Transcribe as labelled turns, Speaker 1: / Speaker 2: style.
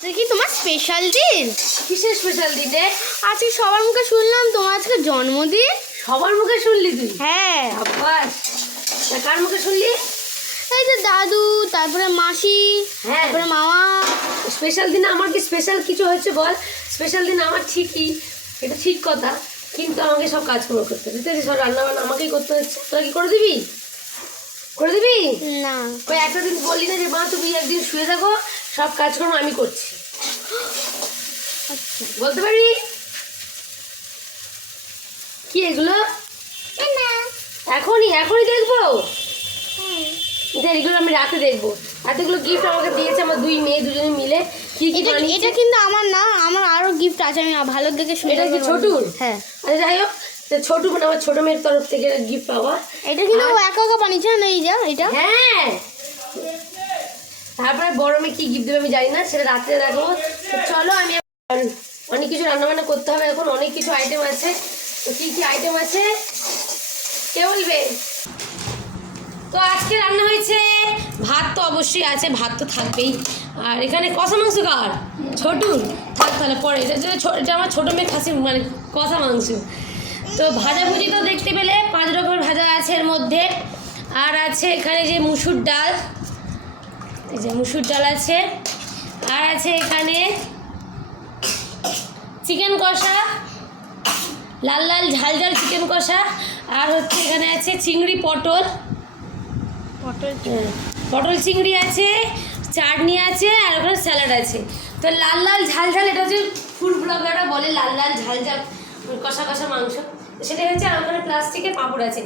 Speaker 1: কি তোমার স্পেশাল দিন?
Speaker 2: কিসের স্পেশাল দিন রে?
Speaker 1: আজকে সবার মুখে শুনলাম তোমার আজকে জন্মদিন।
Speaker 2: সবার মুখে শুনলি তুই? হ্যাঁ। আব্বাস কার মুখে শুনলি?
Speaker 1: এই যে দাদু তারপরে মাসি হ্যাঁ। তারপরে মামা।
Speaker 2: স্পেশাল দিনে আমার কি স্পেশাল কিছু হয়েছে বল। স্পেশাল দিন আমার ঠিকই এটা ঠিক কথা। কিন্তু আমাকে সব কাজকর্ম করতে হচ্ছে বুঝতে সব রান্না বান্না আমাকেই করতে হচ্ছে। তোরা কি করে দিবি? করে দিবি? না। ওই একটা দিন বললি না যে মা তুমি একদিন শুয়ে থাকো সব কাজকর্ম আমি করছি। বলতে পারি? কি এগুলো? এখনই এখনই দেখব? দেখ, এগুলো আমি রাতে দেখব। এতগুলো গিফট আমাকে দিয়েছে আমার দুই মেয়ে দুজনে মিলে।
Speaker 1: কি কি এটা এটা কিন্তু আমার না আমার আরও গিফট আছে আমি ভালো দেখে শুনে
Speaker 2: এটা কি ছোটুর? হ্যাঁ। আচ্ছা যাই হোক ছোট মানে আমার ছোট মেয়ের তরফ থেকে গিফট পাওয়া।
Speaker 1: এটা কিন্তু একা একা বানিয়েছে না এই যা এটা?
Speaker 2: হ্যাঁ। তারপরে বড় মেয়ে কি গিফট দেবে আমি জানি না, সেটা রাত্রে রাখব। তো চলো আমি অনেক কিছু রান্না বান্না করতে হবে, এখন অনেক কিছু আইটেম আছে। তো কি কি আইটেম আছে? কে বলবে? তো আজকে রান্না হয়েছে, ভাত তো অবশ্যই আছে, ভাত তো থাকবেই। আর এখানে কষা মাংস কার? ছোটুর। থাক তাহলে পরে, এটা এটা আমার ছোটো মেয়ে খাসি মানে কষা মাংস। তো ভাজাভুজি তো দেখতে পেলে, পাঁচ রকমের ভাজা আছে এর মধ্যে। আর আছে এখানে যে মুসুর ডাল। এই যে মুসুর ডাল আছে। আর আছে এখানে চিকেন কষা লাল লাল ঝাল ঝাল চিকেন কষা আর হচ্ছে এখানে আছে চিংড়ি পটল।
Speaker 1: পটল হ্যাঁ,
Speaker 2: পটল চিংড়ি আছে চাটনি আছে আর ওখানে স্যালাড আছে। তো লাল লাল ঝাল ঝাল এটা হচ্ছে ফুড ব্লগাররা বলে লাল লাল ঝাল ঝাল কষা কষা মাংস। তো সেটাই হচ্ছে আর ওখানে প্লাস্টিকের পাঁপড় আছে।